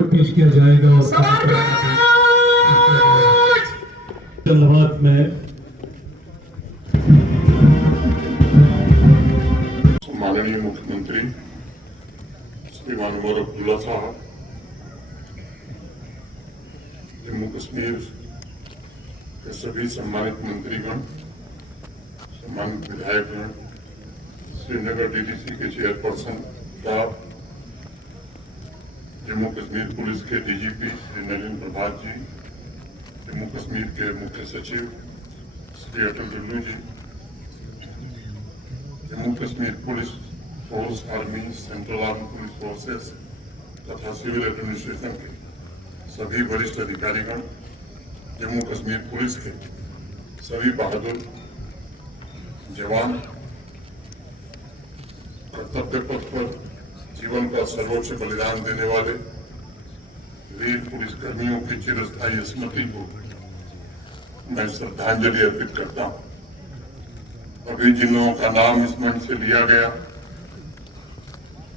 पेश किया जाएगा और धन्यवाद में माननीय मुख्यमंत्री श्रीमान उमर अब्दुल्ला साहब, जम्मू कश्मीर के सभी सम्मानित मंत्रीगण, सम्मानित विधायकगण, श्रीनगर डीडीसी के चेयरपर्सन साहब, जम्मू कश्मीर पुलिस के डीजीपी श्री नरेंद्र प्रभात जी, जम्मू कश्मीर के मुख्य सचिव Shri Atal Dulloo ji, Jammu Kashmir police force, army, central arm police forces तथा सिविल एडमिनिस्ट्रेशन के सभी वरिष्ठ अधिकारीगण, जम्मू कश्मीर पुलिस के सभी बहादुर जवान, कर्तव्य पथ पर जीवन का सर्वोच्च बलिदान देने वाले वीर पुलिसकर्मियों की चिरस्थायी स्मृति को मैं श्रद्धांजलि अर्पित करता हूं। अभी जिन लोगों का नाम इस मंच से लिया गया,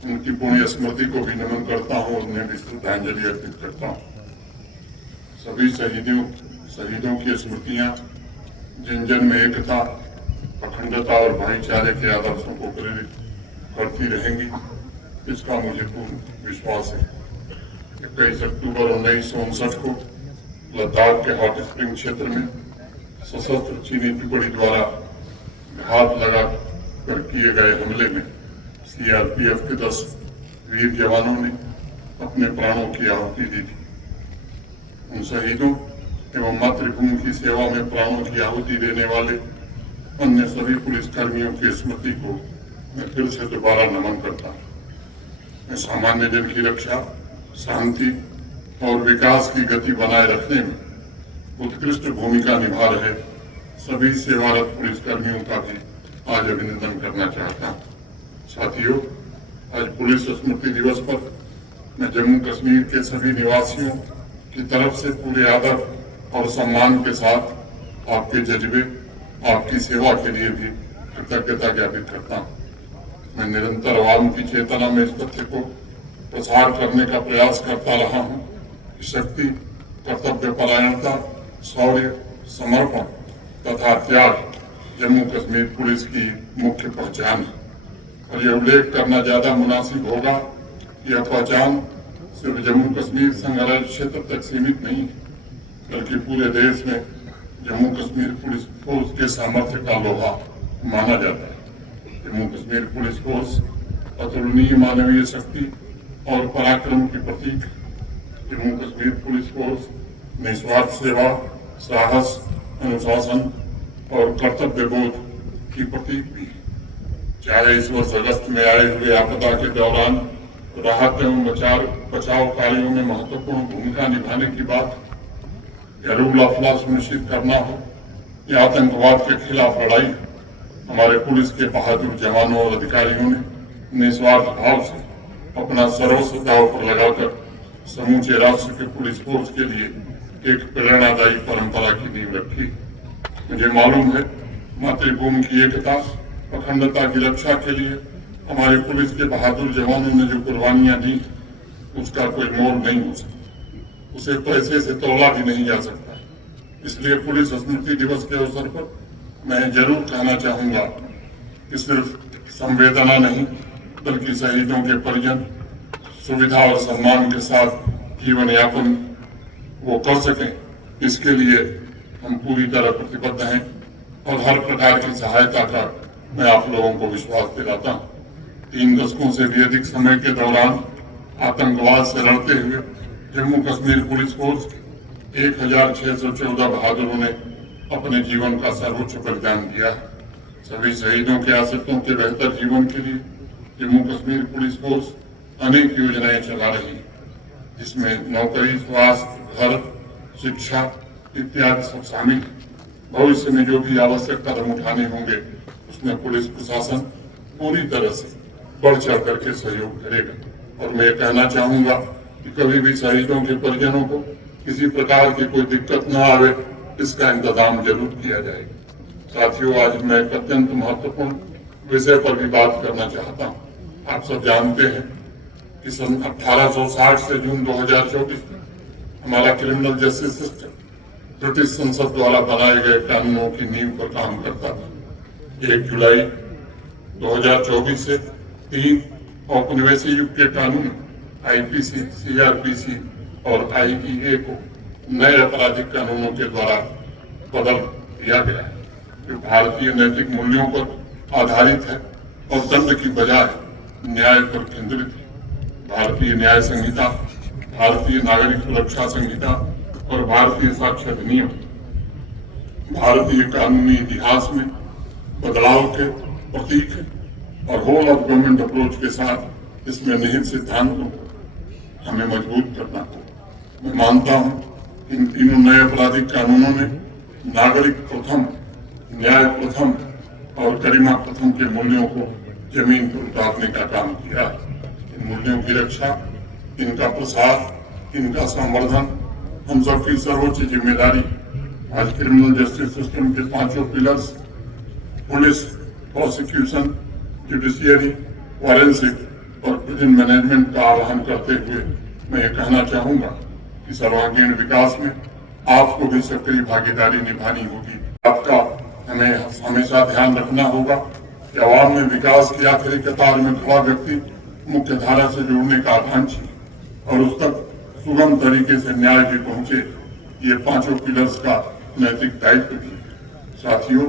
उनकी पुण्य स्मृति को भी नमन करता हूं, उन्हें भी श्रद्धांजलि अर्पित करता हूं। सभी शहीदों की स्मृतियां जिन जन में एकता, अखंडता और भाईचारे के आदर्शों को प्रेरित करती रहेंगी, इसका मुझे पूर्ण विश्वास है। 21 अक्टूबर 1959 को लद्दाख के हॉट स्प्रिंग क्षेत्र में सशस्त्र चीनी टुकड़ी द्वारा घात लगा कर किए गए हमले में सीआरपीएफ के 10 वीर जवानों ने अपने प्राणों की आहुति दी थी। उन शहीदों एवं मातृभूमि की सेवा में प्राणों की आहुति देने वाले अन्य सभी पुलिसकर्मियों की स्मृति को मैं फिर से दोबारा नमन करता हूँ। मैं सामान्य जन की रक्षा, शांति और विकास की गति बनाए रखने में उत्कृष्ट भूमिका निभा रहे सभी सेवारत पुलिसकर्मियों का भी आज अभिनंदन करना चाहता हूँ। साथियों, आज पुलिस स्मृति दिवस पर मैं जम्मू कश्मीर के सभी निवासियों की तरफ से पूरे आदर और सम्मान के साथ आपके जज्बे, आपकी सेवा के लिए भी कृतज्ञता ज्ञापित करता हूँ। मैं निरंतर आवाम की चेतना में इस तथ्य को प्रसार करने का प्रयास करता रहा हूँ कि शक्ति, कर्तव्य परायणता, शौर्य, समर्पण तथा त्याग जम्मू कश्मीर पुलिस की मुख्य पहचान है। और यह उल्लेख करना ज्यादा मुनासिब होगा कि यह पहचान सिर्फ जम्मू कश्मीर संघराज्य क्षेत्र तक सीमित नहीं है, बल्कि पूरे देश में जम्मू कश्मीर पुलिस फोर्स के सामर्थ्य का लोहा माना जाता है। जम्मू कश्मीर पुलिस फोर्स अतुलनीय मानवीय शक्ति और पराक्रम की प्रतीक। जम्मू कश्मीर पुलिस फोर्स निस्वार्थ सेवा, साहस, अनुशासन और कर्तव्य बोध की प्रतीक भी है। चाहे इस वर्ष अगस्त में आए हुए आपदा के दौरान राहत एवं बचाव कार्यों में महत्वपूर्ण भूमिका निभाने की बात, या रूल ऑफ लॉ सुनिश्चित करना हो, या आतंकवाद के खिलाफ लड़ाई, हमारे पुलिस के बहादुर जवानों और अधिकारियों ने निस्वार्थ भाव से अपना सर्वस्व दांव पर लगाकर समूचे राष्ट्र के पुलिस फोर्स के लिए एक प्रेरणादायी परंपरा की नींव रखी। मुझे मालूम है, मातृभूमि की एकता, अखंडता की रक्षा के लिए हमारे पुलिस के बहादुर जवानों ने जो कुर्बानियां दी, उसका कोई मोल नहीं हो सकता, उसे पैसे से तोला भी नहीं जा सकता। इसलिए पुलिस स्मृति दिवस के अवसर पर मैं जरूर कहना चाहूंगा कि सिर्फ संवेदना नहीं, बल्कि शहीदों के परिजन सुविधा और सम्मान के साथ जीवन यापन वो कर सकें, इसके लिए हम पूरी तरह प्रतिबद्ध हैं और हर प्रकार की सहायता का मैं आप लोगों को विश्वास दिलाता हूँ। 3 दशकों से भी अधिक समय के दौरान आतंकवाद से लड़ते हुए जम्मू कश्मीर पुलिस फोर्स के 1614 बहादुरों ने अपने जीवन का सर्वोच्च बलिदान दिया है। सभी शहीदों के आश्रितों के बेहतर जीवन के लिए जम्मू कश्मीर पुलिस फोर्स अनेक योजनाएं चला रही है, जिसमें नौकरी, स्वास्थ्य, घर, शिक्षा इत्यादि सब शामिल है। भविष्य में जो भी आवश्यक कदम उठाने होंगे, उसमें पुलिस प्रशासन पूरी तरह से बढ़ चढ़ करके सहयोग करेगा। और मैं ये कहना चाहूंगा कि कभी भी शहीदों के परिजनों को किसी प्रकार की कोई दिक्कत न आवे, इसका इंतजाम जरूर किया जाएगा। साथियों, आज मैं एक अत्यंत महत्वपूर्ण विषय पर भी बात करना चाहता हूँ। आप सब जानते हैं कि सन 1860 से जून 2024 तक हमारा क्रिमिनल जस्टिस सिस्टम ब्रिटिश संसद द्वारा बनाए गए कानूनों की नींव पर काम करता था। 1 जुलाई 2024 से 3 औपनिवेशिक युग के कानून आईपीसी, सीआरपीसी और आईईए को नए आपराधिक कानूनों के द्वारा बदल दिया गया है, जो भारतीय नैतिक मूल्यों पर आधारित है और दंड की बजाय न्याय पर केंद्रित है। भारतीय न्याय संहिता, भारतीय नागरिक सुरक्षा संहिता और भारतीय साक्ष्य अधिनियम भारतीय कानूनी इतिहास में बदलाव के प्रतीक है और होल ऑफ गवर्नमेंट अप्रोच के साथ इसमें निहित सिद्धांतों को हमें मजबूत करना होगा। मैं मानता हूं कि इन तीनों नए आपराधिक कानूनों ने नागरिक प्रथम, न्याय प्रथम और गरिमा प्रथम के मूल्यों को जमीन पर उतारने का काम किया है। इन मूल्यों की रक्षा, इनका प्रसार, इनका संवर्धन हम सबकी सर्वोच्च जिम्मेदारी। आज क्रिमिनल जस्टिस सिस्टम के 5 pillars police, prosecution, judiciary, forensic और प्रिजन मैनेजमेंट का आह्वान करते हुए मैं ये कहना चाहूंगा कि सर्वांगीण विकास में आपको भी सक्रिय भागीदारी निभानी होगी। आपका हमें हमेशा ध्यान रखना होगा कि आवाम में विकास की आखिरी कतार में खड़ा व्यक्ति मुख्य धारा से जुड़ने का आकांक्षी और उस तक सुगम तरीके से न्याय भी पहुंचे, ये 5 पिलर्स का नैतिक दायित्व भी है। साथियों,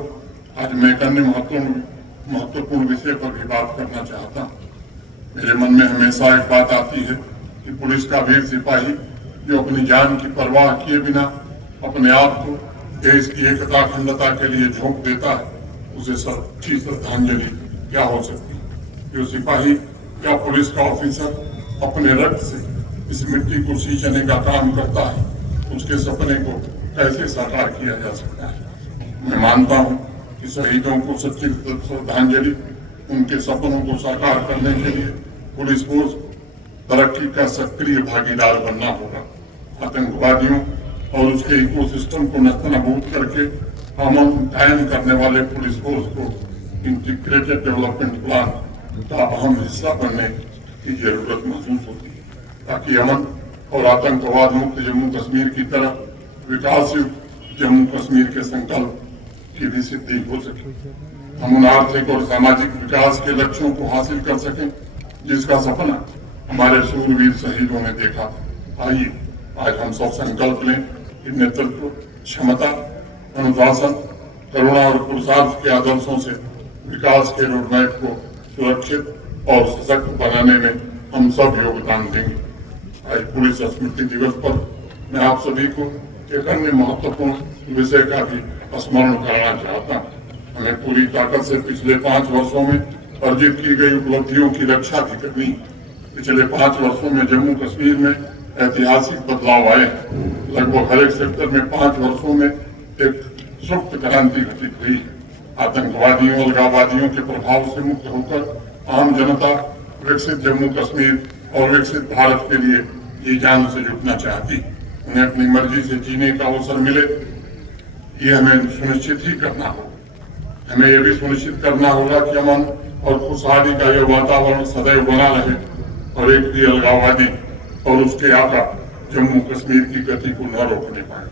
आज मैं एक अन्य महत्वपूर्ण विषय पर भी बात करना चाहता हूँ। मेरे मन में हमेशा एक बात आती है कि पुलिस का वीर सिपाही जो अपनी जान की परवाह किए बिना अपने आप को देश की एकता, अखंडता के लिए झोंक देता है, उसे सच्ची श्रद्धांजलि क्या हो सकती है। जो सिपाही या पुलिस का ऑफिसर अपने रक्त से इस मिट्टी को सींचने का काम करता है, उसके सपने को कैसे साकार किया जा सकता है। मैं मानता हूं कि शहीदों को सच्ची श्रद्धांजलि, उनके सपनों को साकार करने के लिए पुलिस फोर्स तरक्की का सक्रिय भागीदार बनना होगा। आतंकवादियों और उसके इकोसिस्टम को नस्तनाबूद करके अमन कायम करने वाले पुलिस फोर्स को इंटीग्रेटेड डेवलपमेंट प्लान का अहम हिस्सा बनने की जरूरत महसूस होती है, ताकि अमन और आतंकवाद मुक्त जम्मू कश्मीर की तरह विकास युक्त जम्मू कश्मीर के संकल्प की भी सिद्धि हो सके। हम उन आर्थिक और सामाजिक विकास के लक्ष्यों को हासिल कर सकें जिसका सपना हमारे शूरवीर शहीदों ने देखा था। आइए आज हम सब संकल्प लें कि नेतृत्व, क्षमता, अनुशासन, करुणा और पुरुषार्थ के आदर्शों से विकास के रोडमैप को सुरक्षित और सशक्त बनाने में हम सब योगदान देंगे। आज पुलिस स्मृति दिवस पर मैं आप सभी को एक अन्य महत्वपूर्ण विषय का भी स्मरण कराना चाहता हूँ। हमें पूरी ताकत से पिछले 5 वर्षों में अर्जित की गई उपलब्धियों की रक्षा भी करनी है। पिछले 5 वर्षों में जम्मू कश्मीर में ऐतिहासिक बदलाव आए। लगभग हर एक सेक्टर में 5 वर्षों में एक सुप्त क्रांति घटित हुई। आतंकवादियों, अलगाववादियों के प्रभाव से मुक्त होकर आम जनता विकसित जम्मू कश्मीर और विकसित भारत के लिए जी जान से जुटना चाहती। उन्हें अपनी मर्जी से जीने का अवसर मिले, ये हमें सुनिश्चित ही करना होगा। हमें यह भी सुनिश्चित करना होगा कि अमन और खुशहाली का यह वातावरण सदैव बना रहे और एक भी अलगाववादी और उसके आका जम्मू कश्मीर की गति को न रोकने पाए।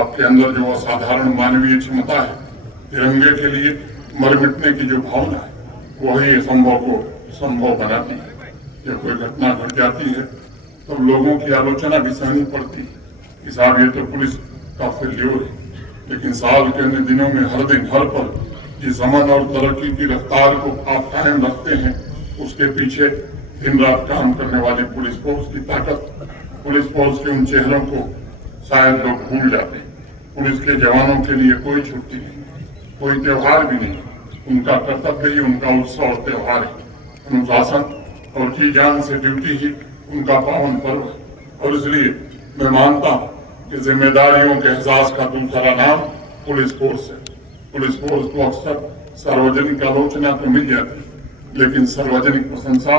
आपके अंदर जो असाधारण मानवीय क्षमता है, तिरंगे के लिए मर मिटने की जो भावना है, वही असंभव को संभव बनाती है। जब कोई घटना घट जाती है तो लोगों की आलोचना भी सहनी पड़ती है कि साहब ये तो पुलिस का फेल्योर है, लेकिन साल के अन्य दिनों में हर दिन हर पल जिस अमन और तरक्की की रफ्तार को आप कायम रखते हैं, उसके पीछे दिन रात काम करने वाली पुलिस फोर्स की ताकत, पुलिस फोर्स के उन चेहरों को शायद लोग भूल जाते हैं। पुलिस के जवानों के लिए कोई छुट्टी नहीं, कोई त्योहार भी नहीं, उनका कर्तव्य ही उनका उत्सव और त्योहार है। अनुशासन और जी जान से ड्यूटी ही उनका पावन पर्व है और इसलिए मैं मानता हूँ कि जिम्मेदारियों के एहसास का दूसरा नाम पुलिस फोर्स है। पुलिस फोर्स को अक्सर सार्वजनिक आलोचना तो मिल जाती है, लेकिन सार्वजनिक प्रशंसा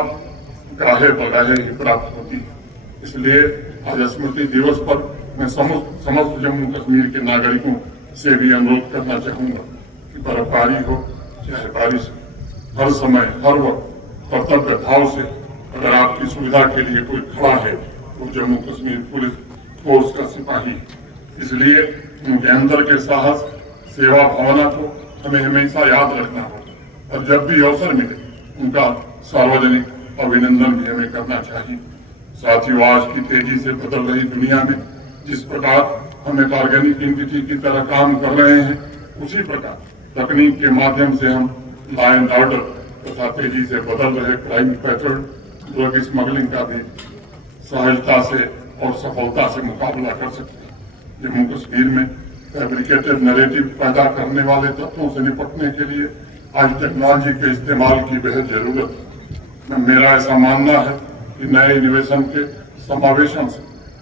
गाहे बगाहे ही प्राप्त होती है। इसलिए आज स्मृति दिवस पर मैं समस्त जम्मू कश्मीर के नागरिकों से भी अनुरोध करना चाहूंगा कि बर्फबारी हो चाहे बारिश हो, हर समय हर वक्त कर्तव्य भाव से अगर आपकी सुविधा के लिए कोई खड़ा है तो जम्मू कश्मीर पुलिस फोर्स का सिपाही। इसलिए उनके अंदर के साहस, सेवा भावना को हमें हमेशा याद रखना होगा और जब भी अवसर मिले उनका सार्वजनिक अभिनंदन भी हमें करना चाहिए। साथियों, आज की तेजी से बदल रही दुनिया में जिस प्रकार हम एक ऑर्गेनिक एंटिटी की तरह काम कर रहे हैं, उसी प्रकार तकनीक के माध्यम से हम लॉ एंड ऑर्डर तथा तेजी से बदल रहे क्राइम पैटर्न, ड्रग स्मगलिंग का भी सहजता से और सफलता से मुकाबला कर सकते हैं। जम्मू कश्मीर में फैब्रिकेटेड नैरेटिव पैदा करने वाले तत्वों से निपटने के लिए आज टेक्नोलॉजी के इस्तेमाल की बेहद जरूरत है। मेरा ऐसा मानना है कि नए इनोवेशन के समावेशन से,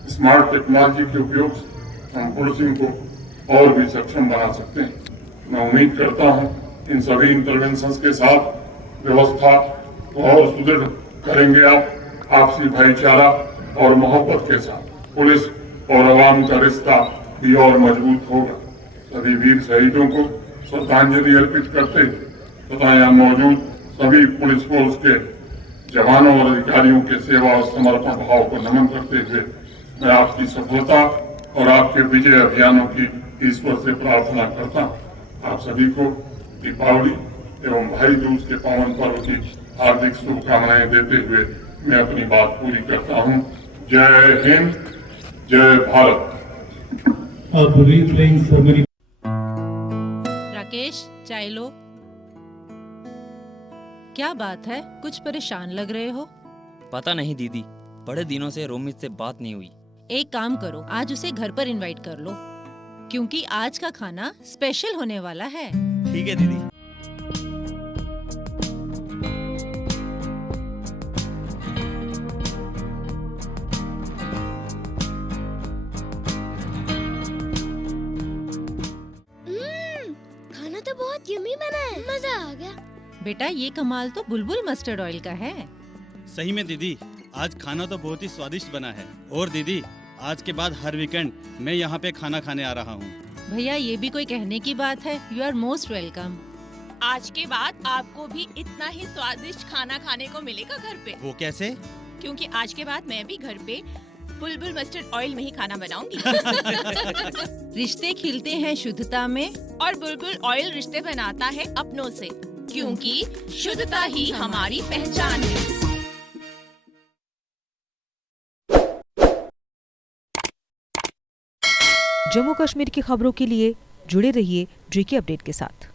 स्मार्ट टेक्नोलॉजी के उपयोग से हम पुलिसिंग को और भी सक्षम बना सकते हैं। मैं उम्मीद करता हूं इन सभी इंटरवेंशंस के साथ व्यवस्था को और सुदृढ़ करेंगे। आप आपसी भाईचारा और मोहब्बत के साथ पुलिस और आवाम का रिश्ता भी और मजबूत होगा। सभी वीर शहीदों को श्रद्धांजलि अर्पित करते तथा यहाँ मौजूद सभी पुलिस फोर्स के जवानों और अधिकारियों के सेवा और समर्पण भाव को नमन करते हुए मैं आपकी सफलता और आपके विजय अभियानों की ईश्वर से प्रार्थना करता हूँ। आप सभी को दीपावली एवं भाई दूज के पावन पर्व की हार्दिक शुभकामनाएं देते हुए मैं अपनी बात पूरी करता हूँ। जय हिंद, जय Bharat. I'll be replaying so many. Rakesh, चाय लो। क्या बात है, कुछ परेशान लग रहे हो? पता नहीं दीदी, बड़े दिनों से रोमित से बात नहीं हुई। एक काम करो, आज उसे घर पर इनवाइट कर लो, क्योंकि आज का खाना स्पेशल होने वाला है। ठीक है दीदी। खाना तो बहुत यम्मी बना है, मजा आ गया। बेटा, ये कमाल तो बुलबुल मस्टर्ड ऑयल का है। सही में दीदी, आज खाना तो बहुत ही स्वादिष्ट बना है। और दीदी, आज के बाद हर वीकेंड मैं यहाँ पे खाना खाने आ रहा हूँ। भैया, ये भी कोई कहने की बात है? You are most welcome. आज के बाद आपको भी इतना ही स्वादिष्ट खाना खाने को मिलेगा घर पे। वो कैसे? क्योंकि आज के बाद मैं भी घर पे बुलबुल मस्टर्ड ऑयल में ही खाना बनाऊंगी। रिश्ते खिलते हैं शुद्धता में, और बुलबुल ऑयल रिश्ते बनाता है अपनों से, क्योंकि शुद्धता ही हमारी पहचान है। जम्मू कश्मीर की खबरों के लिए जुड़े रहिए JK अपडेट के साथ।